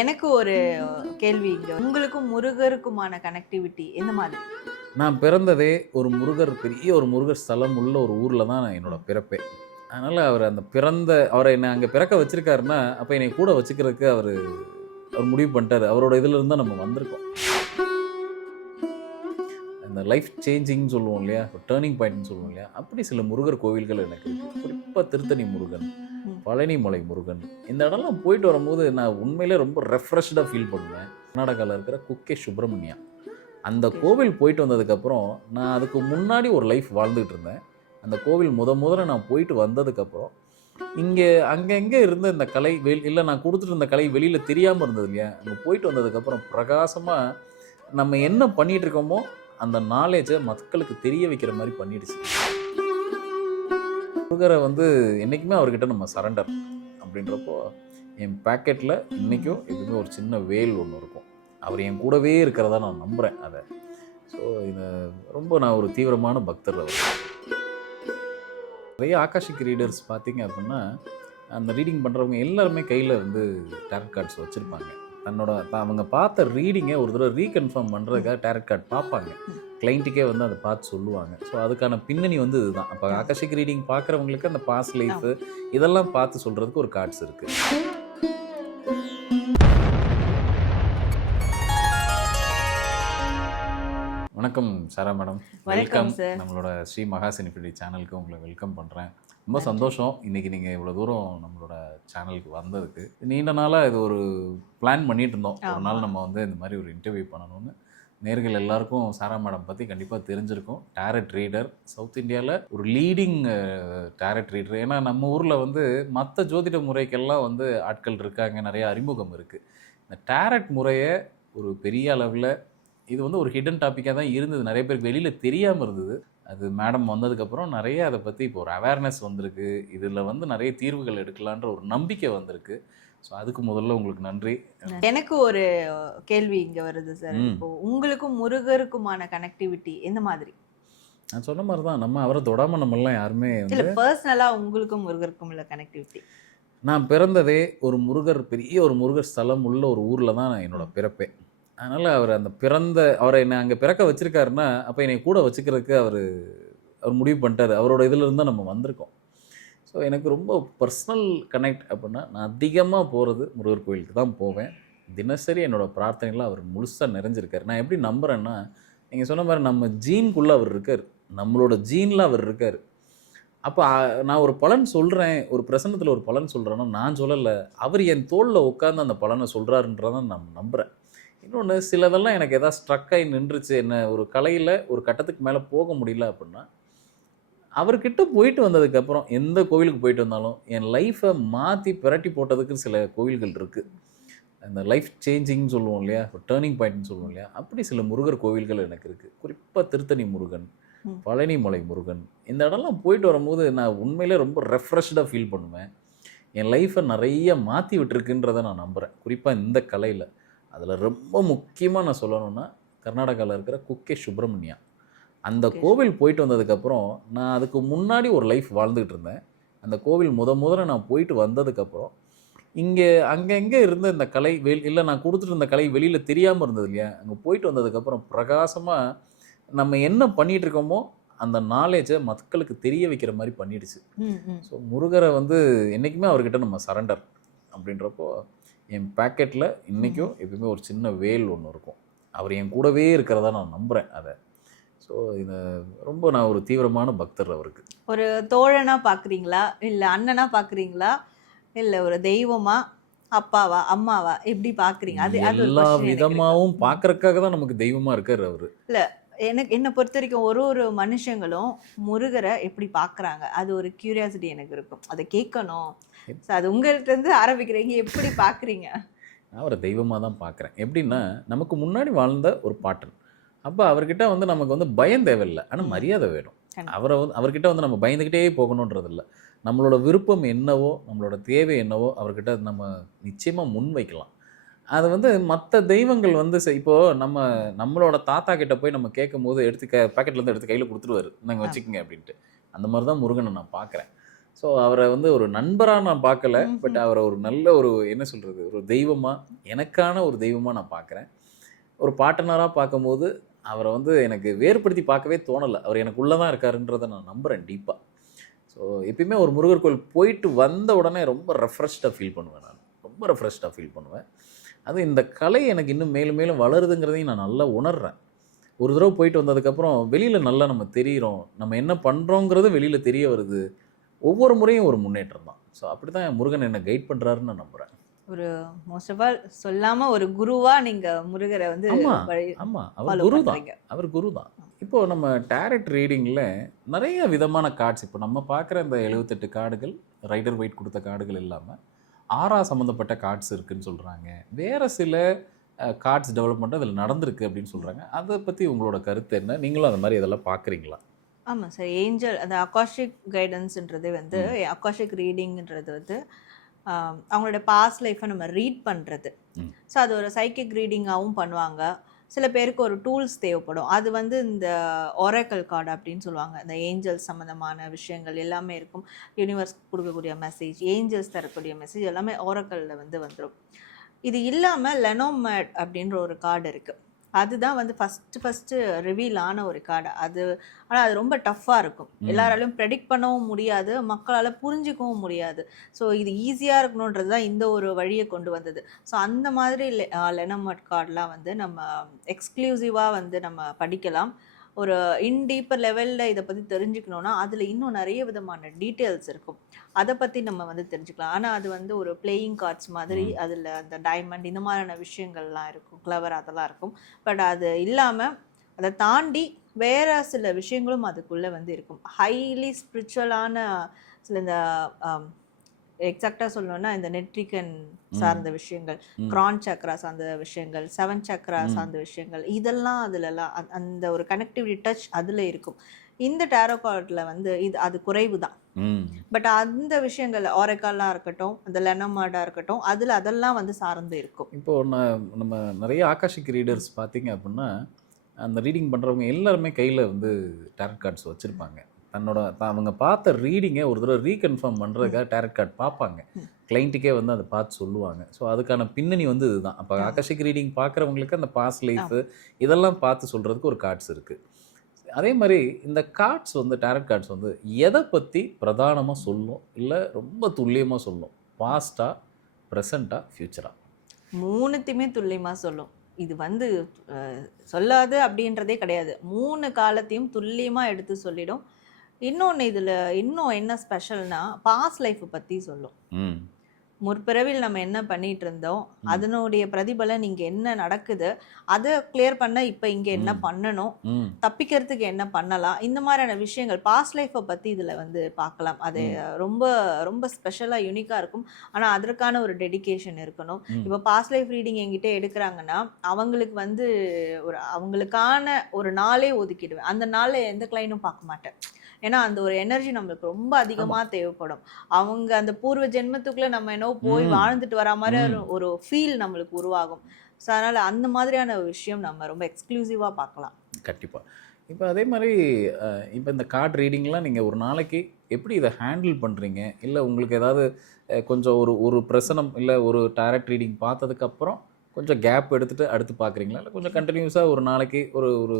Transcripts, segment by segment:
எனக்கு ஒரு கேள்வி இங்க. உங்களுக்கும் முருகருக்குமான கனெக்டிவிட்டி எந்த மாதிரி? நான் பிறந்ததே ஒரு முருகர் பெரிய ஒரு முருகர் ஸ்தலம் உள்ள ஒரு ஊர்ல தான் என்னோட ம். பிறப்பே. அதனால அவர் அந்த அவர என்ன அங்க பிறக்க வச்சிருக்காருன்னா, அப்ப என்னைய கூட வச்சுக்கிறதுக்கு அவர் முடிவு பண்ணிட்டாரு. அவரோட இதுல இருந்து தான் நம்ம வந்திருக்கோம். அந்த லைஃப் சேஞ்சிங்ன்னு சொல்லுவோம் இல்லையா? ஒரு டர்னிங் பாயிண்ட்ன்னு சொல்லுவோம் இல்லையா? அப்படி சில முருகர் கோவில்கள் எனக்கு இருக்கு. குறிப்பா திருத்தணி முருகன், ம். பழனிமலை முருகன். இந்த இடம்லாம் போயிட்டு வரும்போது நான் உண்மையிலேயே ரொம்ப ரெஃப்ரெஷ்டா ஃபீல் பண்ணுவேன். கர்நாடகால இருக்கிற குக்கே சுப்பிரமணியா. அந்த ஓகே. கோவில் போயிட்டு வந்ததுக்கப்புறம், நான் அதுக்கு முன்னாடி ஒரு லைஃப் வாழ்ந்துகிட்டு இருந்தேன். அந்த கோவில் முதல்ல நான் போயிட்டு வந்ததுக்கப்புறம், அங்கங்க இருந்த இந்த கலை இல்ல நான் குடுத்துட்டு இருந்த கலை வெளியில தெரியாம இருந்தது இல்லையா? அங்க போயிட்டு வந்ததுக்கப்புறம் பிரகாசமா நம்ம என்ன பண்ணிட்டு இருக்கோமோ, அந்த நாலேட்ஜ மக்களுக்கு தெரிய வைக்கிற மாரி பண்ணிடுச்சு. முருகர என்னைக்குமே அவர்கிட்ட நம்ம சரண்டர் அப்படின்றப்போ, என் பாக்கெட்ல இன்னைக்கும் எப்பவுமே ஒரு சின்ன வேல் ஒண்ணு இருக்கும். அவர் என் கூடவே இருக்கிறதா நான் நம்புறேன் அத. ஸோ நான் ஒரு தீவிரமான பக்தர் அவரு. நிறைய ஆகாஷிக் ரீடர்ஸ் பார்த்தீங்க அப்படின்னா, அந்த ரீடிங் பண்றவங்க எல்லாருமே கையில டாரட் கார்ட்ஸ் வச்சிருப்பாங்க. அவங்க பார்த்த ரீடிங்க ஒரு தடவ ரீகன்ஃபார்ம் பண்றதுக்காக டாரட் கார்ட் பார்ப்பாங்க. ம். கிளையண்ட்டுக்கே அத பார்த்து சொல்லுவாங்க. ஸோ அதுக்கான பின்னணி இதுதான். அப்ப ஆகாஷிக் ரீடிங் பார்க்குறவங்களுக்கு அந்த பாஸ்ட் லைஃப் இதெல்லாம் பார்த்து சொல்றதுக்கு ஒரு கார்ட்ஸ் இருக்கு. வணக்கம் சாரா மேடம். வணக்கம் வெல்கம். சார். நம்மளோட ஸ்ரீ மகாசினிபிடி சேனலுக்கு உங்களை வெல்கம் பண்ணுறேன். ரொம்ப நன்றி. சந்தோஷம் இன்னைக்கு நீங்கள் இவ்வளோ தூரம் நம்மளோட சேனலுக்கு வந்ததுக்கு. நீண்ட நாளாக இது ஒரு பிளான் பண்ணிட்டு இருந்தோம். ஒரு ஆமா. நாள் நம்ம இந்த மாதிரி ஒரு இன்டர்வியூ பண்ணணும்னு. நேர்கள் எல்லாருக்கும் சாரா மேடம் பற்றி கண்டிப்பாக தெரிஞ்சிருக்கும். டாரட் ரீடர், சவுத் இந்தியாவில் ஒரு லீடிங் டாரட் ரீடர். ஏன்னா நம்ம ஊரில் மற்ற ஜோதிட முறைக்கெல்லாம் ஆட்கள் இருக்காங்க, நிறைய அறிமுகம் இருக்குது. இந்த டாரட் முறையை ஒரு பெரிய அளவில் இது ஒரு ஹிடன் டாப்பிக்காக தான் இருந்தது. நிறைய பேருக்கு வெளியில் தெரியாமல் இருந்தது. அது மேடம் வந்ததுக்கப்புறம் நிறைய அதை பற்றி இப்போ ஒரு அவேர்னஸ் வந்திருக்கு. இதில் நிறைய தீர்வுகள் எடுக்கலான்ற ஒரு நம்பிக்கை வந்திருக்கு. ஸோ அதுக்கு முதல்ல உங்களுக்கு நன்றி. எனக்கு ஒரு கேள்வி இங்க வருது சார். ம். இப்போ உங்களுக்கும் முருகருக்குமான கனெக்டிவிட்டி எந்த மாதிரி? நான் சொன்ன மாதிரி தான், நம்ம அவரை தொடாமல் நம்மளாம் யாருமே இல்ல பர்சனலா உங்களுக்கும் முருகருக்கும் உள்ள கனெக்டிவிட்டி. நான் பிறந்ததே ஒரு பெரிய ஒரு முருகர் ஸ்தலம் உள்ள ஒரு ஊரில் தான் என்னோட பிறப்பே. அதனால் அவரை என்ன அங்கே பிறக்க வச்சிருக்காருன்னா, அப்போ என்னை கூட வச்சுக்கிறதுக்கு அவர் முடிவு பண்ணிட்டாரு. அவரோட இதில் இருந்து தான் நம்ம வந்திருக்கோம். ஸோ எனக்கு ரொம்ப பர்சனல் கனெக்ட் அப்படின்னா, நான் அதிகமாக போகிறது முருகர் கோயிலுக்கு தான் போவேன். தினசரி என்னோடய பிரார்த்தனைகள் அவர் முழுசாக நிறைஞ்சிருக்காரு. நான் எப்படி நம்புகிறேன்னா, நீங்கள் சொன்ன மாதிரி நம்ம ஜீனுக்குள்ளே அவர் இருக்கார். நம்மளோட ஜீனில் அவர் இருக்கார். அப்போ நான் ஒரு பலன் சொல்கிறேன், ஒரு பிரசன்னத்தில் ஒரு பலன் சொல்கிறேன்னா நான் சொல்லலை, அவர் என் தோளில் உட்காந்து அந்த பலனை சொல்கிறாருன்றதான் நான் நம்புகிறேன். இன்னொன்று, சிலதெல்லாம் எனக்கு எதாவது ஸ்ட்ரக் ஆகி நின்றுச்சு, என்ன ஒரு கலையில் ஒரு கட்டத்துக்கு மேலே போக முடியல அப்படின்னா, அவர்கிட்ட போயிட்டு வந்ததுக்கப்புறம் எந்த கோவிலுக்கு போயிட்டு வந்தாலும் என் லைஃப்பை மாற்றி பிரட்டி போட்டதுக்கு சில கோவில்கள் இருக்குது. அந்த லைஃப் சேஞ்சிங்னு சொல்லுவோம் இல்லையா? ஒரு டர்னிங் பாயிண்ட்னு சொல்லுவோம் இல்லையா? அப்படி சில முருகர் கோவில்கள் எனக்கு இருக்குது. குறிப்பாக திருத்தணி முருகன், ம். பழனிமலை முருகன். இந்த இடம்லாம் போயிட்டு வரும்போது நான் உண்மையிலே ரொம்ப ரெஃப்ரெஷ்டாக ஃபீல் பண்ணுவேன். என் லைஃப்பை நிறைய மாற்றி விட்டுருக்குன்றதை நான் நம்புகிறேன். குறிப்பாக இந்த கலையில். அதில் ரொம்ப முக்கியமாக நான் சொல்லணும்னா, கர்நாடகாவில் இருக்கிற குக்கே சுப்பிரமணியா. அந்த ஓகே. கோவில் போயிட்டு வந்ததுக்கப்புறம், நான் அதுக்கு முன்னாடி ஒரு லைஃப் வாழ்ந்துகிட்டு இருந்தேன். அந்த கோவில் முதல்ல நான் போயிட்டு வந்ததுக்கப்புறம், அங்கங்க இருந்த இந்த கலை இல்ல நான் கொடுத்துட்டு இருந்த கலை வெளியில் தெரியாமல் இருந்தது இல்லையா? அங்கே போயிட்டு வந்ததுக்கப்புறம் பிரகாசமாக நம்ம என்ன பண்ணிட்டு இருக்கோமோ, அந்த நாலேஜை மக்களுக்கு தெரிய வைக்கிற மாதிரி பண்ணிடுச்சு. ம், ம். ஸோ முருகரை என்றைக்குமே அவர்கிட்ட நம்ம சரண்டர் அப்படின்றப்போ, என் பாக்கெட்டில் இன்றைக்கும் எப்பவுமே ஒரு சின்ன வேல் ஒன்று இருக்கும். அவர் என் கூடவே இருக்கிறதா நான் நம்புகிறேன் அதை. ஸோ நான் ஒரு தீவிரமான பக்தர் அவருக்கு. ஒரு தோழனா பாக்குறீங்களா, இல்ல அண்ணனா பாக்குறீங்களா, இல்ல ஒரு தெய்வமா, அப்பாவா, அம்மாவா, எப்படி பாக்குறீங்க? அது அது ஒரு எல்லா question எனக்கு இருக்கு. விதமாகவும் பார்க்கறதுக்காக தான் நமக்கு தெய்வமாக இருக்கார் அவர். இல்ல என்ன பொறுத்த வரைக்கும் ஒரு மனுஷங்களும் முருகரை எப்படி பாக்குறாங்க, அது ஒரு கியூரியாசிட்டி எனக்கு இருக்கும். அதை கேட்கணும். So, அது உங்கள்ட்ட இருந்து ஆரம்பிக்கிறீங்க, எப்படி பாக்குறீங்க? நான் அவரை தெய்வமாக தான் பார்க்குறேன். எப்படின்னா, நமக்கு முன்னாடி வாழ்ந்த ஒரு பாட்டன். அப்போ அவர்கிட்ட நமக்கு பயம் தேவையில்லை, ஆனால் ம். மரியாதை வேணும். கண்டிப்பா. அவர்கிட்ட நம்ம பயந்துக்கிட்டே போகணுன்றது இல்லை. நம்மளோட விருப்பம் என்னவோ, நம்மளோட தேவை என்னவோ அவர்கிட்ட நம்ம நிச்சயமாக முன் வைக்கலாம். அது மற்ற தெய்வங்கள் இப்போ நம்மளோட தாத்தா கிட்ட போய் நம்ம கேட்கும்போது பாக்கெட்லேருந்து எடுத்து கையில் கொடுத்துருவாரு, நாங்கள் ஆ. வச்சுக்கோங்க அப்படின்ட்டு. அந்த மாதிரி தான் முருகனை நான் பார்க்குறேன். ஸோ அவரை வந்து ஒரு நண்பராக நான் பார்க்கல, பட் ம்ஹ்ம். அவரை ஒரு நல்ல ஒரு என்ன சொல்கிறது, ஒரு தெய்வமாக, எனக்கான ஒரு தெய்வமாக நான் பார்க்குறேன். ஒரு பார்ட்னராக பார்க்கும்போது அவரை வந்து எனக்கு வேறுபடுத்தி பார்க்கவே தோணலை. அவர் எனக்கு உள்ளே தான் இருக்காருன்றதை நான் நம்புகிறேன் டீப்பாக. ஸோ எப்பயுமே ஒரு முருகர் கோயில் போயிட்டு வந்த உடனே ரொம்ப ரெஃப்ரெஷ்டாக ஃபீல் பண்ணுவேன் நான். ரொம்ப ரெஃப்ரெஷ்டாக ஃபீல் பண்ணுவேன். அதுவும் இந்த கலை எனக்கு இன்னும் மேலும் மேலும் வளருதுங்கிறதையும் நான் நல்லா உணர்றேன். ஒரு தடவை போயிட்டு வந்ததுக்கப்புறம் வெளியில் நல்லா நம்ம தெரியிறோம். நம்ம என்ன பண்ணுறோங்கிறது வெளியில் தெரிய வருது. ஒவ்வொரு முறையும் ஒரு முன்னேற்றம் தான். ஸோ அப்படி தான் முருகன் என்னை கைட் பண்ணுறாருன்னு நான் நம்புகிறேன். ஒரு மோஸ்ட் ஆஃப் ஆல் சொல்லாம ஒரு குருவா நீங்க முருகரை வந்து ஆமாம் வழி ஆமாம் அவர் ஃபாலோ குரு தான். பண்றீங்க. அவர் குரு தான். இப்போது நம்ம டேரட் ரீடிங்கில் நிறைய விதமான கார்ட்ஸ், இப்போ நம்ம பார்க்குற இந்த 78 கார்டுகள், ரைடர் வெயிட் கொடுத்த கார்டுகள் இல்லாமல் ஆறா சம்மந்தப்பட்ட கார்ட்ஸ் இருக்குதுன்னு சொல்கிறாங்க. வேறு சில கார்ட்ஸ் டெவலப்மெண்ட் அதில் நடந்திருக்கு அப்படின்னு சொல்கிறாங்க. அதை பற்றி உங்களோட கருத்து என்ன? நீங்களும் அந்த மாதிரி இதெல்லாம் பார்க்குறீங்களா? ஆமாம் சார். ஏஞ்சல் அந்த அகாஷிக் கைடன்ஸ்ன்றது வந்து ம். அகாஷிக் ரீடிங்ன்றது வந்து அவங்களோட பாஸ்ட் லைஃப்பை நம்ம ரீட் பண்ணுறது. ம். ஸோ அது ஒரு சைக்கிக் ரீடிங்காகவும் பண்ணுவாங்க. சில பேருக்கு ஒரு டூல்ஸ் தேவைப்படும். அது வந்து இந்த ஒரேக்கல் கார்டு அப்படின்னு சொல்லுவாங்க. இந்த ஏஞ்சல்ஸ் சம்மந்தமான விஷயங்கள் எல்லாமே இருக்கும். யூனிவர்ஸ் கொடுக்கக்கூடிய மெசேஜ், ஏஞ்சல்ஸ் தரக்கூடிய மெசேஜ் எல்லாமே ஒரேக்கலில் வந்து வந்துடும். இது இல்லாமல் லெனோமேட் அப்படின்ற ஒரு கார்டு இருக்குது. அதுதான் வந்து ஃபஸ்ட்டு ரிவீல் ஆன ஒரு கார்டு. ஆனால் அது ரொம்ப டஃப்பாக இருக்கும். ம். எல்லாராலையும் ப்ரெடிக்ட் பண்ணவும் முடியாது, மக்களால் புரிஞ்சிக்கவும் முடியாது. ஸோ இது ஈஸியாக இருக்கணுன்றது தான் இந்த ஒரு வழியை கொண்டு வந்தது. ஸோ அந்த மாதிரி லெனோமேட் கார்டெலாம் வந்து நம்ம எக்ஸ்க்ளூசிவாக வந்து நம்ம படிக்கலாம். ஒரு டீப்பர் லெவலில் இதை பற்றி தெரிஞ்சுக்கணுன்னா அதில் இன்னும் நிறைய விதமான டீட்டெயில்ஸ் இருக்கும். அதை பற்றி நம்ம வந்து தெரிஞ்சுக்கலாம். ஆனால் அது வந்து ஒரு பிளேயிங் கார்ட்ஸ் மாதிரி ம். அதில் அந்த டைமண்ட் இந்த மாதிரியான விஷயங்கள்லாம் இருக்கும், கிளவர் அதெல்லாம் இருக்கும். பட் அது இல்லாமல் அதை தாண்டி வேற சில விஷயங்களும் அதுக்குள்ளே வந்து இருக்கும். ஹைலி ஸ்பிரிச்சுவலான சில இந்த எக்ஸாக்டாக சொல்லணும்னா இந்த நெட்ரிகன் ம். சார்ந்த விஷயங்கள், ம். கிரான் சக்ரா சார்ந்த விஷயங்கள், 7 சக்ரா ம். சார்ந்த விஷயங்கள், இதெல்லாம் அதுலலாம் அந்த ஒரு கனெக்டிவிட்டி டச் அதில் இருக்கும். இந்த டேரோ கார்டில் வந்து அது குறைவு தான். ம். பட் அந்த விஷயங்கள் ஆரக்காலாக இருக்கட்டும், அந்த லெனோமார்டாக இருக்கட்டும், அதில் அதெல்லாம் வந்து சார்ந்து இருக்கும். இப்போது நம்ம நிறைய ஆகாஷிக் ரீடர்ஸ் பார்த்தீங்க அப்படின்னா, அந்த ரீடிங் பண்ணுறவங்க எல்லாருமே கையில் வந்து டேரட் கார்ட்ஸ் வச்சுருப்பாங்க. அவங்க பார்த்த ரீடிங்கை ஒரு தடவை ரீகன்ஃபார்ம் பண்ணுறதுக்காக டேரட் கார்டு பார்ப்பாங்க. ம். கிளைண்ட்டுக்கே வந்து அதை பார்த்து சொல்லுவாங்க. ஸோ அதுக்கான பின்னணி வந்து இதுதான். அப்போ ஆகாஷிக் ரீடிங் பார்க்குறவங்களுக்கு அந்த பாஸ்ட் லைஃபு இதெல்லாம் பார்த்து சொல்கிறதுக்கு ஒரு கார்ட்ஸ் இருக்குது. அதே மாதிரி இந்த கார்ட்ஸ் வந்து டேரட் கார்ட்ஸ் வந்து எதை பற்றி பிரதானமாக சொல்லும், இல்லை ரொம்ப துல்லியமாக சொல்லும்? பாஸ்டா, ப்ரெசண்ட்டா, ஃப்யூச்சரா? மூணுத்தையுமே துல்லியமாக சொல்லும். இது வந்து சொல்லாது அப்படின்றதே கிடையாது. 3 காலத்தையும் துல்லியமாக எடுத்து சொல்லிடும். இன்னொன்று இதில் இன்னும் என்ன ஸ்பெஷல்னா பாஸ்ட் லைஃப்பை பற்றி சொல்லும். ம். முற்பிறவில் நம்ம என்ன பண்ணிட்டு இருந்தோம், ம். அதனுடைய பிரதிபலன் இங்கே என்ன நடக்குது, அதை கிளியர் பண்ண இப்போ இங்கே என்ன ம். பண்ணணும், ம். தப்பிக்கிறதுக்கு என்ன பண்ணலாம், இந்த மாதிரியான விஷயங்கள் பாஸ்ட் லைஃப்பை பற்றி இதில் வந்து பார்க்கலாம். அது ம். ரொம்ப ரொம்ப ஸ்பெஷலாக யூனிக்காக இருக்கும். ஆனால் அதற்கான ஒரு டெடிகேஷன் இருக்கணும். ம். இப்போ பாஸ்ட் லைஃப் ரீடிங் என்கிட்ட எடுக்கிறாங்கன்னா அவங்களுக்கு வந்து அவங்களுக்கான ஒரு நாளே ஒதுக்கிடுவேன். அந்த நாளில் எந்த கிளைனும் பார்க்க மாட்டேன். ஏன்னா அந்த ஒரு எனர்ஜி நம்மளுக்கு ரொம்ப அதிகமாக தேவைப்படும். அவங்க அந்த பூர்வ ஜென்மத்துக்குள்ளே நம்ம என்னவோ போய் ம். வாழ்ந்துட்டு வர மாதிரி ம். ஒரு ஃபீல் நம்மளுக்கு உருவாகும். ஸோ அதனால் அந்த மாதிரியான ஒரு விஷயம் நம்ம ரொம்ப எக்ஸ்க்ளூசிவாக பார்க்கலாம். கண்டிப்பாக. இப்போ அதே மாதிரி இப்போ இந்த கார்ட் ரீடிங்லாம் நீங்கள் ஒரு நாளைக்கு எப்படி இதை ஹேண்டில் பண்ணுறீங்க? இல்லை உங்களுக்கு ஏதாவது கொஞ்சம் ஒரு பிரசனம் இல்லை ஒரு டேரட் ரீடிங் பார்த்ததுக்கப்புறம் கொஞ்சம் கேப் எடுத்துகிட்டு அடுத்து பார்க்குறீங்களா? இல்லை கொஞ்சம் கண்டினியூஸாக ஒரு நாளைக்கு ஒரு ஒரு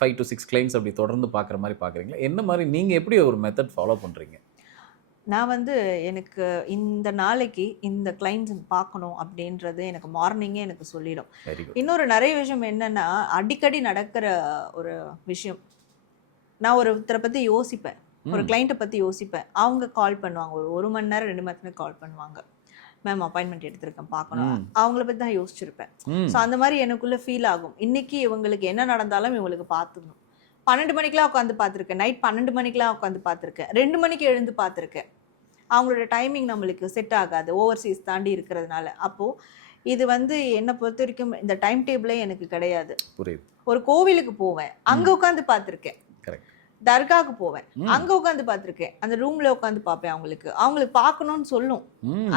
5 to 6 கிளைண்ட்ஸ் அப்படி தொடர்ந்து பார்க்குற மாதிரி பார்க்குறீங்களா? என்ன மாதிரி நீங்கள் எப்படி ஒரு மெத்தட் ஃபாலோ பண்ணுறீங்க? நான் வந்து எனக்கு இந்த நாளைக்கு இந்த கிளைண்ட்ஸ் பார்க்கணும் அப்படின்றது எனக்கு மார்னிங்கே எனக்கு சொல்லிடும். Very good. இன்னொரு நிறைய விஷயம் என்னென்னா அடிக்கடி நடக்கிற ஒரு விஷயம், நான் ஒருத்தரை பற்றி யோசிப்பேன், ஒரு கிளைண்ட்டை பற்றி யோசிப்பேன். அவங்க கால் பண்ணுவாங்க, ஒரு மணி நேரம் 2 மணி நேரம் கால் பண்ணுவாங்க. மேம் அப்பாயின்மெண்ட் எடுத்திருக்கேன் பார்க்கணும். அவங்கள பற்றி தான் யோசிச்சிருப்பேன். ஸோ அந்த மாதிரி எனக்குள்ளே ஃபீல் ஆகும். இன்றைக்கி இவங்களுக்கு என்ன நடந்தாலும் இவங்களுக்கு பார்த்துக்கணும். 12 மணிக்கெலாம் உட்காந்து பார்த்துருக்கேன், நைட் 12 மணிக்கெலாம் உட்காந்து பார்த்துருக்கேன், 2 மணிக்கு எழுந்து பார்த்துருக்கேன். அவங்களோட டைமிங் நம்மளுக்கு செட் ஆகாது, ஓவர்சீஸ் தாண்டி இருக்கிறதுனால. அப்போது இது வந்து என்னை பொறுத்த வரைக்கும் இந்த டைம் டேபிளே எனக்கு கிடையாது. புரியுது. ஒரு கோவிலுக்கு போவேன், அங்கே உட்காந்து பார்த்துருக்கேன். கரெக்ட். தர்காவுக்கு போவேன், அங்கே உட்காந்து பார்த்துருக்கேன். அந்த ரூமில் உட்காந்து பார்ப்பேன். அவங்களுக்கு பார்க்கணுன்னு சொல்லும்,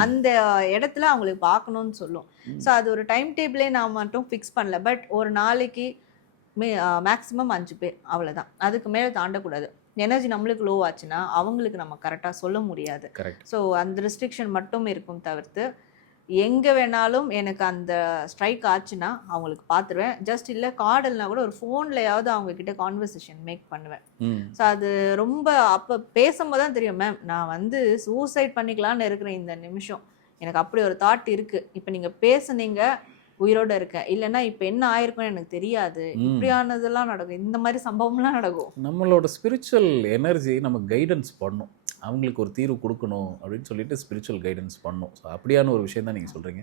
அந்த இடத்துல அவங்களுக்கு பார்க்கணுன்னு சொல்லும். ஸோ அது ஒரு டைம் டேபிளே நான் மட்டும் ஃபிக்ஸ் பண்ணல. பட் ஒரு நாளைக்கு மேக்ஸிமம் 5 பேர், அவ்வளோதான். அதுக்கு மேலே தாண்டக்கூடாது. எனர்ஜி நம்மளுக்கு லோ ஆச்சுன்னா அவங்களுக்கு நம்ம கரெக்டாக சொல்ல முடியாது. கரெக்ட். ஸோ அந்த ரெஸ்ட்ரிக்ஷன் மட்டும் இருக்கும் தவிர்த்து எங்கே வேணாலும் எனக்கு அந்த ஸ்ட்ரைக் ஆச்சுன்னா அவங்களுக்கு பார்த்துருவேன். ஜஸ்ட் இல்லை கார்டல்னா கூட ஒரு ஃபோன்லையாவது அவங்க கிட்ட கான்வர்சேஷன் மேக் பண்ணுவேன். ஸோ அது ரொம்ப அப்போ பேசும்போது தான் தெரியும், மேம் நான் வந்து சூசைட் பண்ணிக்கலான்னு இருக்கிறேன் இந்த நிமிஷம், எனக்கு அப்படி ஒரு தாட் இருக்குது, இப்போ நீங்கள் பேசுனீங்க உயிரோட இருக்கேன், இல்லைன்னா இப்போ என்ன ஆயிருக்குன்னு எனக்கு தெரியாது, இப்படியானதெல்லாம் நடக்கும், இந்த மாதிரி சம்பவம்லாம் நடக்கும். நம்மளோட ஸ்பிரிச்சுவல் எனர்ஜி நம்ம கைடன்ஸ் பண்ணும், அவங்களுக்கு ஒரு தீர்வு கொடுக்கணும் அப்படின்னு சொல்லிட்டு ஸ்பிரிச்சுவல் கைடன்ஸ் பண்ணும். ஸோ அப்படியான ஒரு விஷயம் தான் நீங்கள் சொல்கிறீங்க.